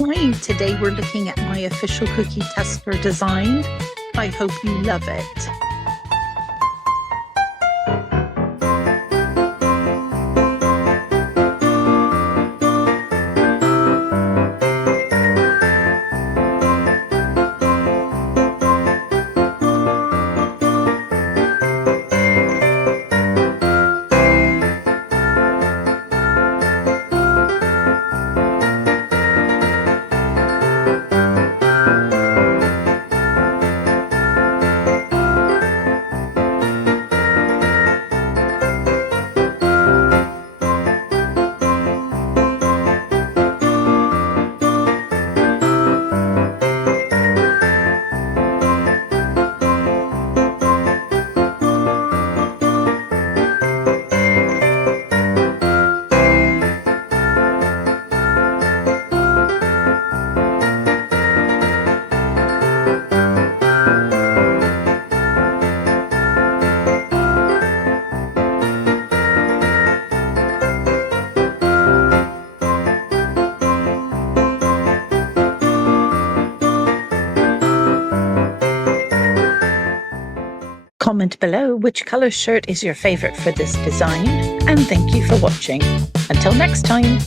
Hi, today we're looking at my official cookie tester design. I hope you love it. Comment below which colour shirt is your favourite for this design, and thank you for watching. Until next time!